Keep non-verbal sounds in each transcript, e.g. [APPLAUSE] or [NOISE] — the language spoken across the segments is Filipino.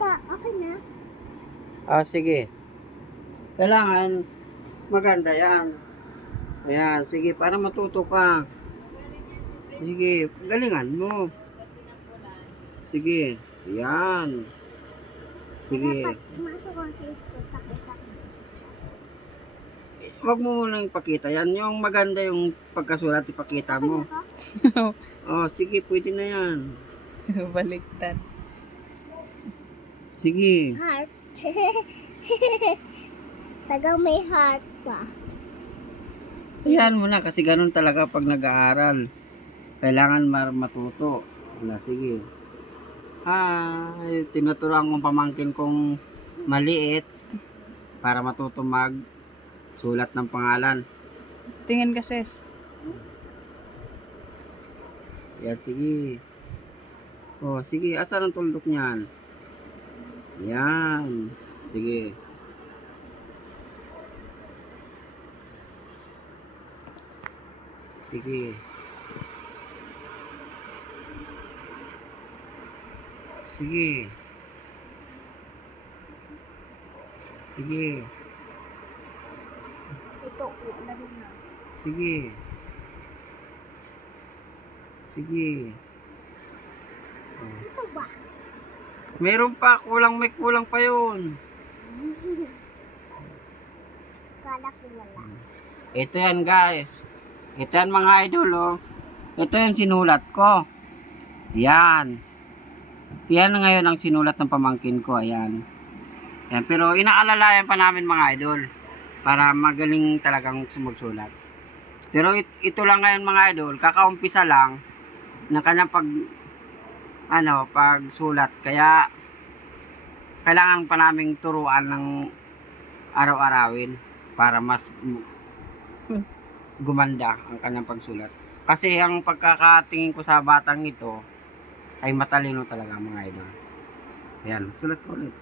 Ta, okay na. Ah, sige. Kailangan maganda yan. Ayan, sige, para matuto ka. Sige, galingan mo. Sige, yan. Sige. Pumasok ako sa school, pakita ko yung teacher. Huwag mo munang ipakita yan. Yung maganda yung pagkasulat, ipakita mo. Ako? [LAUGHS] Oh, sige, pwede na yan. [LAUGHS] Baliktad. Sige. Heart. [LAUGHS] Tagang may heart pa. Ayan mo na kasi ganun talaga pag nag-aaral. Kailangan mar matuto. Wala, sige. Ah, tinuturuan kong pamangkin kong maliit para matuto mag sulat ng pangalan. Tingin ka, sis. Yan, sige. Oh, sige. Asan ang tuldok niyan? Yan. Sige. Sige. Sige. Sige. Ito, ulan na. Sige. Sige. Oh. Ito ba? Meron pa, kulang may kulang pa yun. [LAUGHS] Kala ko wala. Ito yan guys. Ito yan mga idol oh. Ito yung sinulat ko. Yan. Yan ngayon ang sinulat ng pamangkin ko. Ayan. Yan. Pero inaalalayan pa namin mga idol. Para magaling talagang magsulat. Pero it- ito lang ngayon mga idol. Kakaumpisa lang ng kanyang pag ano, pagsulat. Kaya kailangan pa naming turuan ng araw-arawin para mas Hmm. gumanda ang kanyang pagsulat. Kasi ang pagkakatingin ko sa batang ito ay matalino talaga mga idol. Ayan, sulat ko ulit.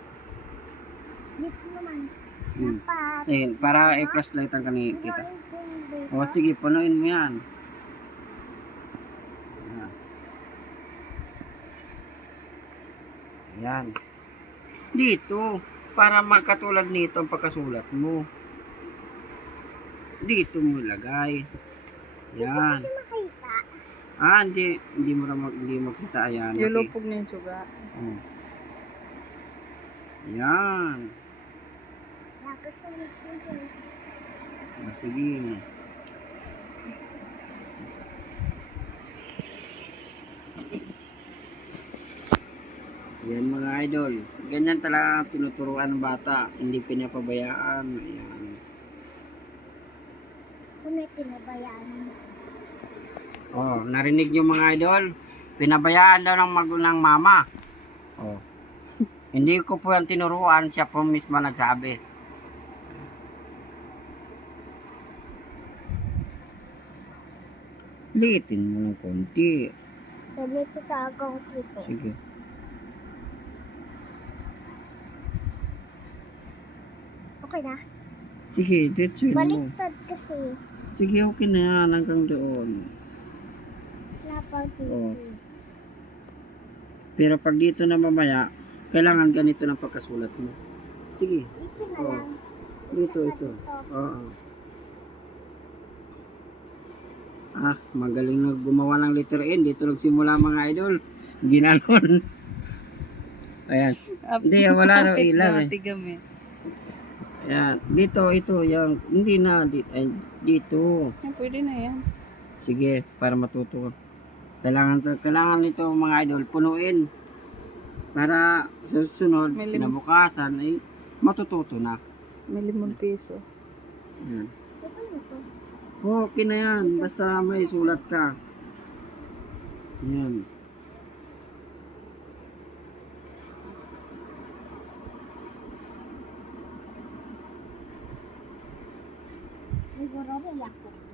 Dito naman. Hmm. Ayan, para i-plus light ang kani kita. O sige, punuin mo yan. Ayan. Ayan. Dito, para magkatulad nito ang pagkasulat mo. Dito mo lagay. Hindi ko Yan. kasi makita. Ah, hindi, hindi mo na mag, hindi mo kita. Ayan. Yung lupog niya yung suga. Oh. Yan. Tapos ulit ko. Ah, sige. Yan mga idol. Ganyan talaga tinuturuan ng bata. Hindi pinapabayaan. Ayan. Kung may pinabayaan. Oh, narinig niyo mga idol? Pinabayaan daw ng magulang mama. Oh. [LAUGHS] Hindi ko po yan tinuruan. Siya po mismo nagsabi. Liitin mo ng konti. Ganito talaga dito. Sige. Okay na. Sige, ditsuin mo. Baliktad kasi. Sige, okay na yan. Hanggang doon. Lapag dito. Pero pag dito na mamaya, kailangan ganito ng pagkasulat mo. Sige, Dito na Oo. lang. dito, Saka ito. Oo. Ah, magaling na gumawa ng letter N. Dito nagsimula mga idol. Ginanon. [LAUGHS] Ayan. Hindi, wala raw ilaw eh. Ayan. Dito, ito. Yan. Hindi na. Dito. Ay, dito. Yan, pwede na yan. Sige, para matuto. Kailangan to, kailangan nito mga idol punuin para sa susunod May lim- kinabukasan ay matututo na. May limang piso. Yan. Okay na yan, basta may sulat ka. Yan. 我老婆。